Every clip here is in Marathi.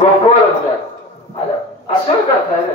गोकुळ असं करताय ना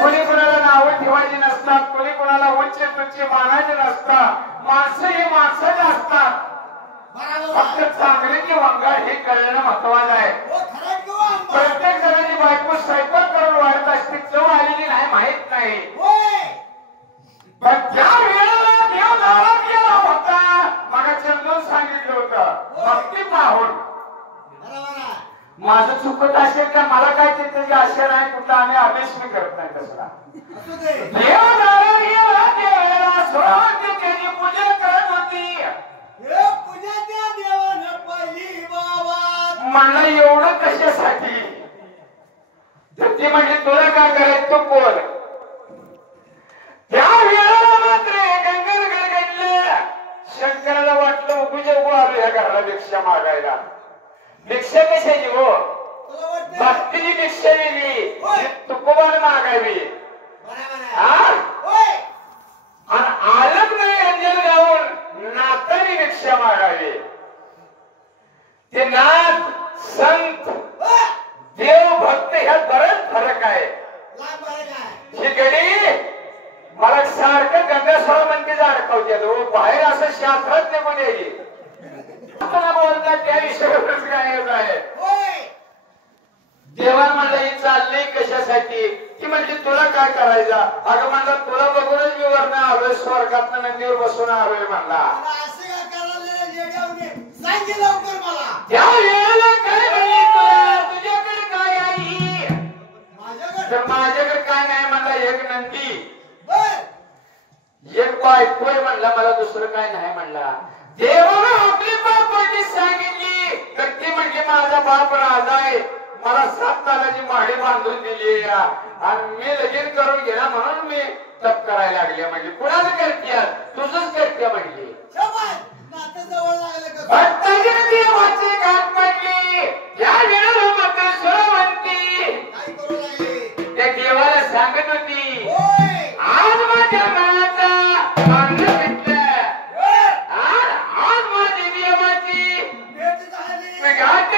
कोणी कोणाला नाव ठेवायची नसतात, कोणी कोणाला उच्च तुच्छ मानायचे नसतात. माणसं ही माणसाचे असतात. फक्त चांगल्याची वंगाळ हे कळणं महत्वाचं आहे. प्रत्येक जणांनी बायको स्वयंपाक करून वाढत असते, चव आलेली नाही माहित नाही. पण त्या वेळेला देव नाराज केला होता. मला समजून सांगितलं होतं भक्ती पाहून. माझं चुकत असेल का मला काय त्याची आशा नाही, कुठला आम्ही आदेश मी करत नाही तसला. देव नाराज गेला त्यावेळेला स्वराज्य त्याची पूजा करत होती. म्हणलं एवढं कशासाठी? तर ती म्हणजे तुला काय करायचं तू कोण? त्या वेळेला मात्र गंगल गडगडलं. शंकराला वाटलं उगूच्या उगू आलो या घराला भिक्षा मागायला. भिक्षा कशाची हो? भक्तीची भिक्षा वेगळी, तुकोबाने मागावी. आणि आलम नाही अंजल गाऊन नातानी भिक्षा मागावी. ते नाथ संत देव भक्त ह्यात बराच फरक आहे. ही गडी मला सारखं गंगास्वर म्हणते अडकवते. बाहेर असं शास्त्रात कोण येईल बोलतात त्या विषयावरच गायब आहे. देवा म्हणलं ही चाललंय कशासाठी? ती म्हणजे तुला काय करायचा? अगं म्हणला तुला बघूनच मी वरनं आलोय, स्वर्गात नंदीवर बसून आलोय म्हणला. त्या वेळेला काय म्हणली तुला? तुझ्याकडे काय आई? तर माझ्याकडे काय नाही म्हणला, एक नंदी एक बायकोय म्हणला, मला दुसरं काय नाही म्हणला. देवानं आपली बापाची सांगितली तर ती म्हणजे माझा बाप राजा आहे, मला 7 तालाची माडी बांधून दिली आणि मी लगीन करून घेणार म्हणून मी तप करायला लागले. म्हणजे कुणाला करते तुझंच करते म्हणली. देवाची गाठ पडली या वेळेला मात्र म्हणती त्या देवाला सांगत होती, आज माझ्या मनाचा मागणं घेतलं, आज माझी देवाची गाठ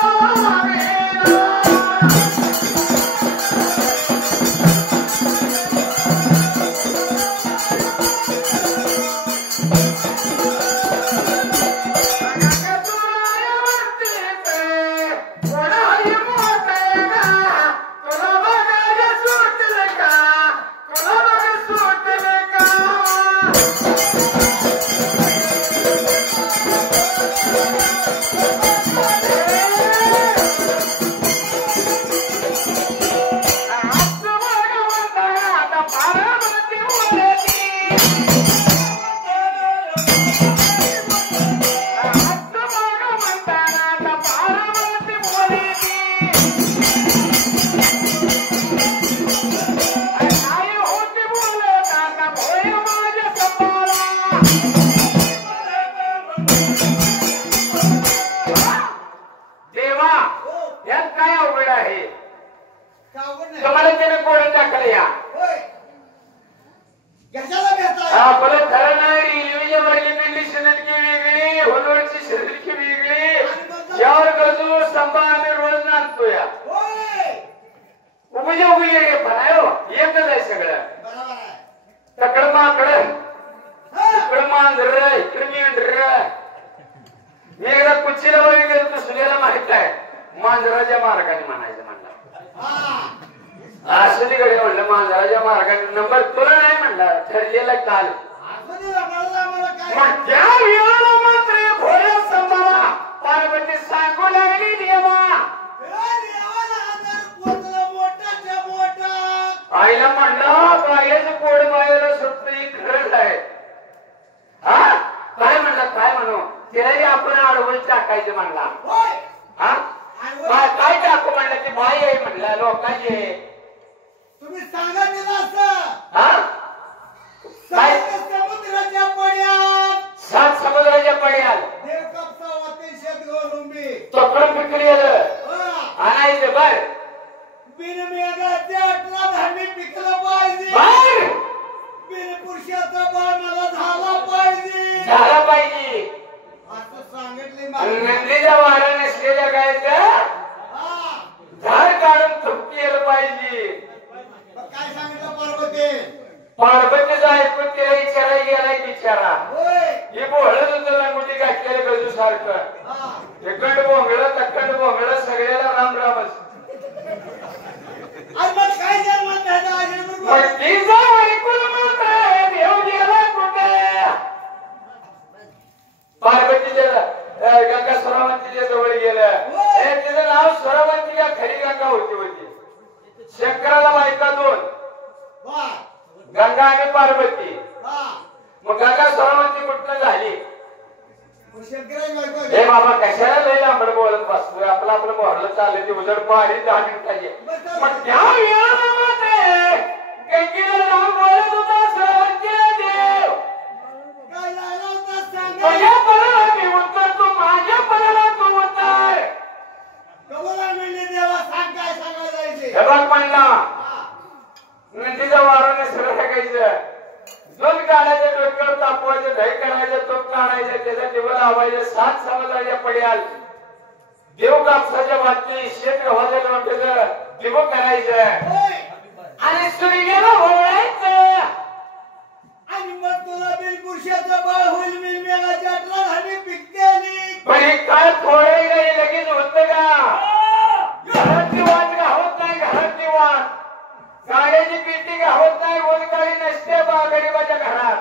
Oh आहे तुम्हाला त्याने कोण टाकलं या आपलं खरं नाही रेल्वेच्या वरली पिंडी शिरकी वेगळी होलवरची शिरकी वेगळी यावर गजू संभा आम्ही रोज नाचतो या उभे उभे म्हणायो एकच आहे सगळं तकड माकड इकडं मांजर इकडे मेंढर मी एकदा कुच्चीला वगैरे गेलो तर सुनेला माहित आहे मांजराच्या मार्गाने म्हणायचं म्हणलं असं तिकडे म्हणलं मांजराच्या मार्गाने नंबर तुला नाही म्हणलं ठरलेला काल मग त्या वेळेला मात्र भोळ्या संभाळा पार्वती सांगू लागली देवा आईला म्हणलं बायाचं पोट बायाला सुटतं ही खरंच आहे हा काय म्हणलं काय म्हणू तिलाही आपण आडवळ टाकायचं म्हणला हा काय टाकू म्हणलं की बाई आहे म्हणलं लोकांचे तुम्ही सांगा तिला असं समुद्राच्या पड्यात सात समुद्राच्या पड्यात देव कापसा वाते शेत गोरुंबी तोकडून पिकली आणायचं बर बिन मेघाच्या 18 धान्य पिकलं पाहिजे बिन पुरुषाचा बाळ मला झाला पाहिजे असं सांगितले नंदीच्या वारा नसलेल्या गायचं झाड काढून थुंकीला पाहिजे काय सांगितलं पार्वतीचा ऐकून तिला विचारायला गेलाय बिचारा हे बोलत होतं लंगोटी घातलेलं गजू सारखं इकंड बोंगळ तक्कंड बोंगळ सगळ्याला राम रामच काय देव गेला कुठे पार्वतीच्या गंगा स्वरावंतीच्या जवळ गेलं तिचं नाव स्वरावंती का खरी गंगा होती शंकराला बायका दोन गंगा आणि पार्वती मग गंगा स्वरावंती कुठनं झाली हे बाबा कशाला लई लांबड बोलत बसतोय आपलं मोहरलं चाललं ते उजड पारी 10 मिनिटाची मग त्या वेळामध्ये गंगेला नाव बोलत होता स्वरावंतीला देव माझ्या पणाला मी उतरतो माझ्या पणाला तू उतर हे बघ म्हणला नदीचा वाराने सरळ टाकायचं दोन काढायचं डोक्यावर तापवायचं दही काढायचं तोप काढायचं त्याचा दिवस लावायचं 7 समुद्राच्या पड्याल देव कापसाच्या वाटणी शेत गव्हाच्या लोट्याचं दिव करायचं आणि सूर्याला होळायचं आणि मग तुला बिल पुरुषाचं बाळ होईल बिल मेघाच्या 18 धान्य पिकते पण हे काय थोडे नाही लगेच होतं का घरातली वाट गावत नाही घरातली वाट गाड्याची पेटी गावत नाही रोज गाडी नसते बा गरीबाच्या घरात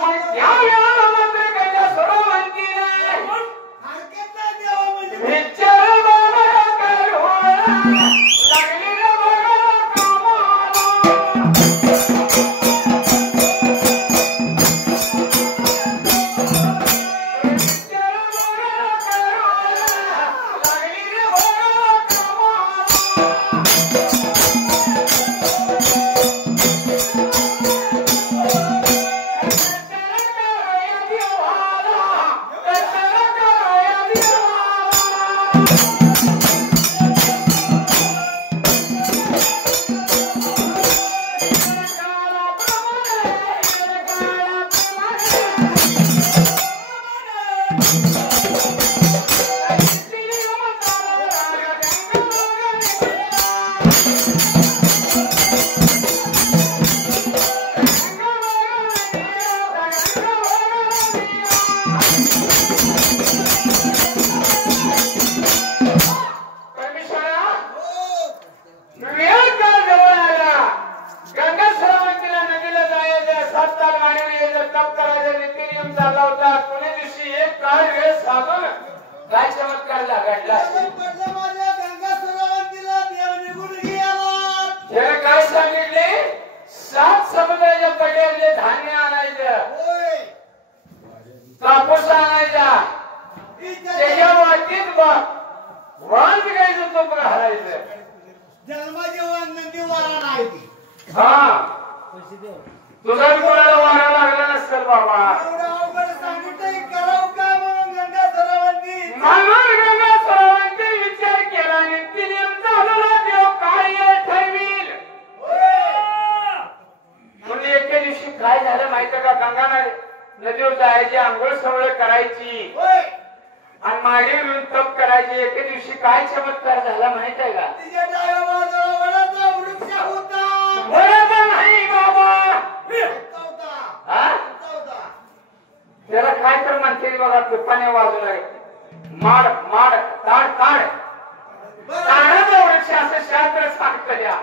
मग त्या वेळाला मात्र गंगा स्वरावंतीने विचार बाबा कर लागली रे बघा कामाला विचार केला करायची, आंघोळ सवळ करायची आणि मागे येऊन तप करायची. एके दिवशी काय चमत्कार झाला माहित आहे का? तिच्या डाव्या बाजूला वडाचा वृक्ष होता. वडाचा नाही बाबा, त्याला काय तर म्हणते बघा, पिपाने वाजवला माड माड ताड ताड ताडाचा वृक्ष असं शास्त्र सांगत द्या.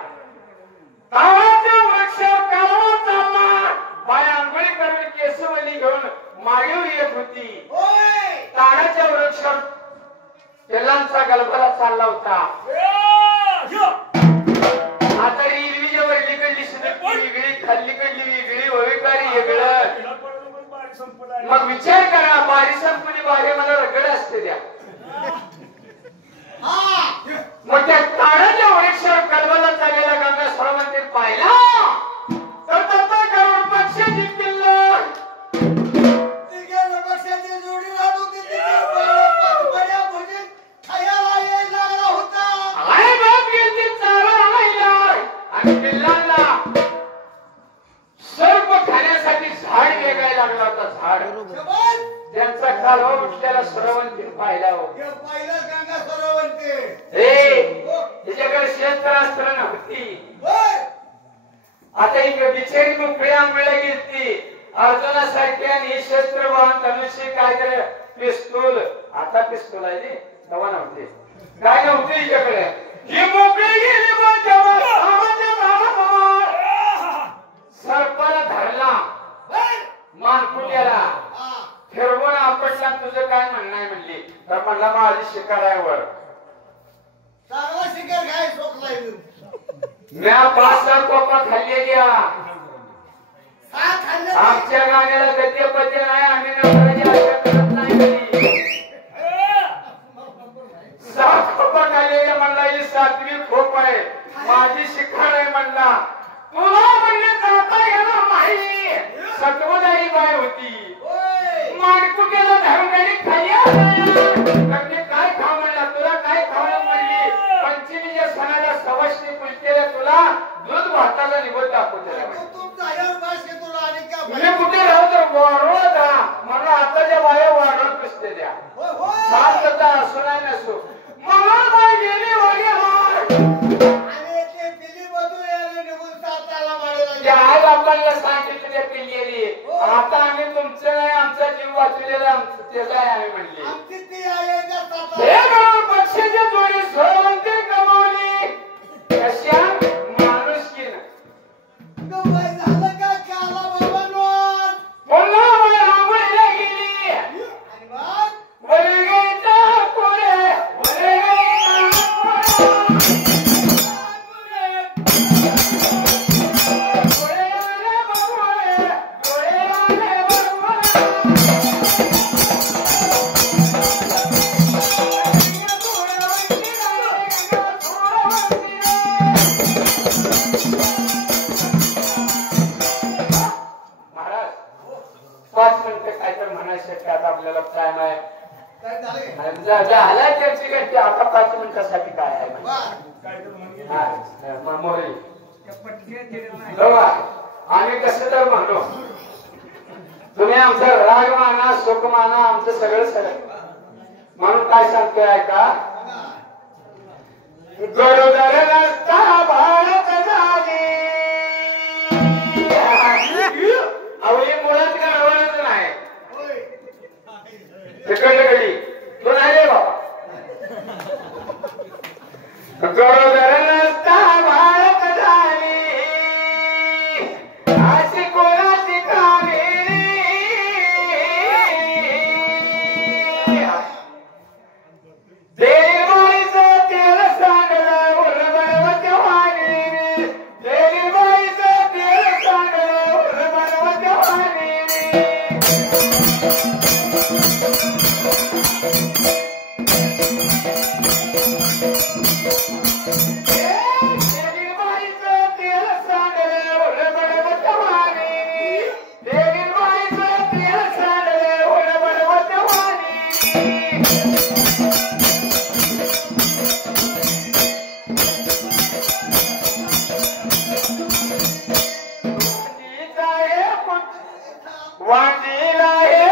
ताडाच्या वृक्षावर कालवा चालला, बाय आंघोळी करून केसवली घेऊन मागीवर येत होती. ताडाच्या वृक्षावर तेलांचा गलबला चालला होता. आता इरवीच्या वरली कडली शिदक वेगळी, खाल्ली कडली वेगळी, भविकारी वेगळं. मग विचार करा, बारी संपली बारी मला रगड असते द्या. मग त्या ताडाच्या वृक्षावर कलबला चाललेला गंगा सरोवरात पाहिला तर त्याचा करोड पक्षाची पिल्लं पक्षाची जोडी राहत होती. खायला यायला लागला होता. आई बाप गेली चारा आणायला आणि पिल्लांना सर्प खाण्यासाठी झाड वेगायला लागला होता. झाड त्यांचा कालवा उठलेला सरोवंतीन पाहिला हो. पहिला गंगा सरोवरते तिच्याकडे शस्त्रास्त्र नव्हती. आता ही बिचारी मोकळी आंघोळीला गेली अर्जुनासारखी आणि ही शस्त्र वाहन धनुष्य काय तर पिस्तूल. आता पिस्तूल आहे तेव्हा नव्हते, काय नव्हते हिच्याकडे. ही मोकळी गेली मग तेव्हा सर्पाला धरला, मानकुट्याला फिरवून आपटला. तुझं काय म्हणणं आहे म्हणली तर म्हणला माझी शिकार आहे वर. चांगला शिकार काय सोकलाय म्या 5-7 कोपा खाल्ले घ्या. आमच्या गाण्याला गद्य पद्य नाही, आम्ही नवऱ्याची आशा करत नाही. 7 खोपा खाल्ले म्हणला, ही 7वी खोप आहे, माझी शिकार आहे म्हणला. तुला म्हणले जाता येणार नाही. सत्वदायी बाय होती, मानकुट्याला धरून गाडी खाली काय खाऊ म्हणला. तुला काय खावलं म्हणली. पंचमीच्या सणाला सवाशनी पुजतेला तुला दूध भाताला निघत दाखवू त्याला. मी कुठे राहतो वाढवत म्हणून आताच्या बाया वाढवत पुजते द्या. शांतता असो नाही नसो म्हणून बाई गेली आई बापांना सांगितलं त्या पिल्लेली. आता आम्ही तुमचं नाही, आमचा जीव वाचलेला त्याचा आहे आम्ही म्हणली. हे म्हणून पक्षाच्या जोडी सरोवंती कमावली. कशा माणुसकीनं पुन्हा मला आंघोळीला गेली. वरगेचा पुरे आपल्याला टाइम आहे. झाला चर्चे करते आता 5 मिनिटासाठी काय आहे आम्ही कसं तर म्हणलो. तुम्ही आमचं राग माना, सुख माना, आमचं सगळं सगळं म्हणून काय सांगतोय ऐका. गरोदर नसता भारत झाली. अहो हे मुळात गडबडच नाही. कडी तो नाही रे बाबा. गरोदर नसता भारत झाली, अशी कोणाची कावेरी. देवीबाईचं तेल सांडलं उरबरवत वाणी. देवीबाईचं तेल सांडलं उरबरवत वाणी. वांदीला हे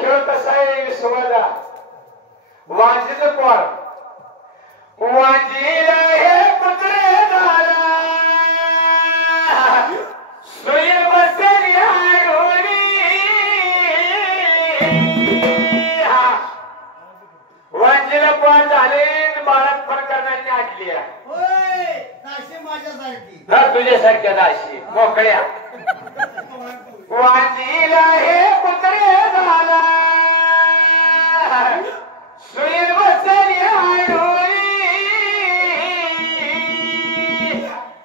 खेळ कसा आहे विश्वाचा वांजीचं पोर वांजीला हे कुत्रे झाला सुई बसली आडोळी वांजीला पोर झाले बाळात पण करण्याची आटली आहे होय दाशी माझ्यासारखी तुझ्यासारख्या दाशी मोकळ्या वांजीला हे कुत्रे झाला सुईर बसली आडोळी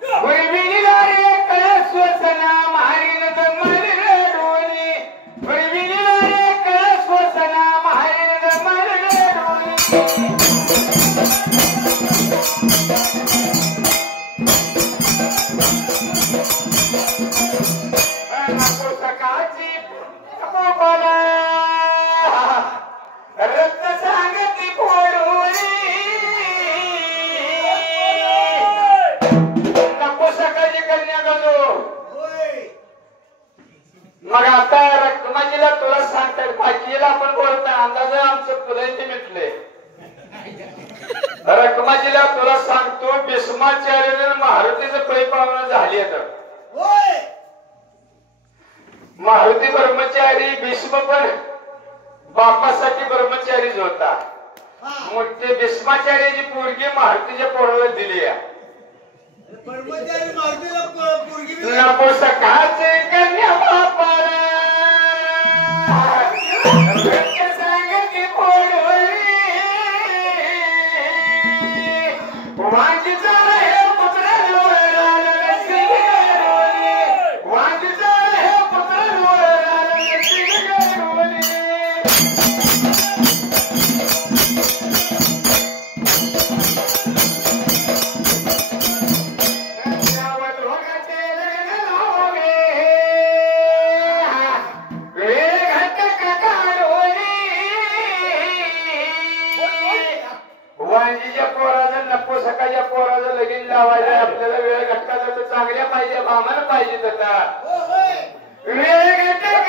गुरविनीला रे कळसवसना मारीन दमल डोळी गुरविनीला रे कळसवसना मारीन दमल डोळी सकाळची बोला रत्न सांगती फोडोळी नको सकाळची कन्या गजो मग आता रक्कमाजीला तुला सांगतात बाकीला आपण बोलता अंदाज आमचं पुढे मिटले रक्कमाजीला तुला सांगतो भीष्माचार्य मारुतीचं परिपालन झाली तर मारुती ब्रह्मचारी भीष्म पण बापासाठी ब्रह्मचारीच होता मग ते भीष्माचार्याची पोरगी मारुतीच्या पोराला दिली ब्रह्मचारी मारुतीला पोरगी नको सकाळचे कन्या बापाला सांगती पोरवरी वांजीचा हे पुत्र वांजीचा हे पुत्र वांजीच्या पोराचं नको सकाळच्या पोराचं लगीन लावायचं आपल्याला वेळ घटका चांगल्या पाहिजे आम्हाला पाहिजे आता वेळ घटक